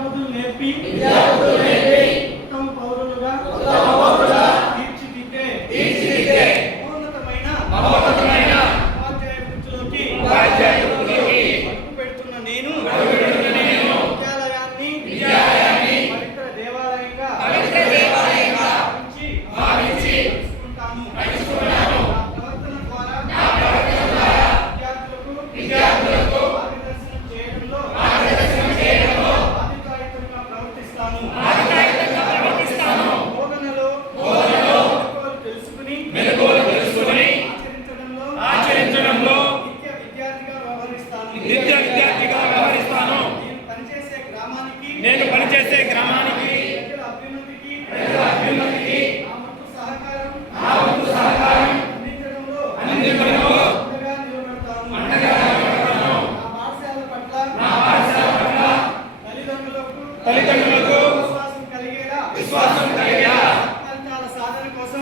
విద్యాబుద్ధులు నేర్పి ఉత్తమ పౌరులుగా తీర్చిదిద్దే మహోన్నతమైన ఉపాధ్యాయ వృత్తిలోకి అడుగు పెడుతున్న నేను విద్యాలయాన్ని పవిత్ర దేవాలయంగా భావించి నడుచుకుంటాను. నా ప్రవర్తన ద్వారా విద్యార్థులకు మార్గదర్శనం చేయడంలో బాధ్యతాయుతంగా ప్రవర్తిస్తాను. బోధనలో మెలకువలు తెలుసుకుని ఆచరించడంలో నిత్య విద్యార్థిగా వ్యవహరిస్తాను. నేను పనిచేసే గ్రామానికి ప్రజల అభ్యున్నతికి నా వంతు సహకారం అందించడంలో అండగా నిలబడతాను. నా పాఠశాల పట్ల తల్లిదండ్రులకు విశ్వాసం కలిగేలా ఫలితాల సాధన కోసం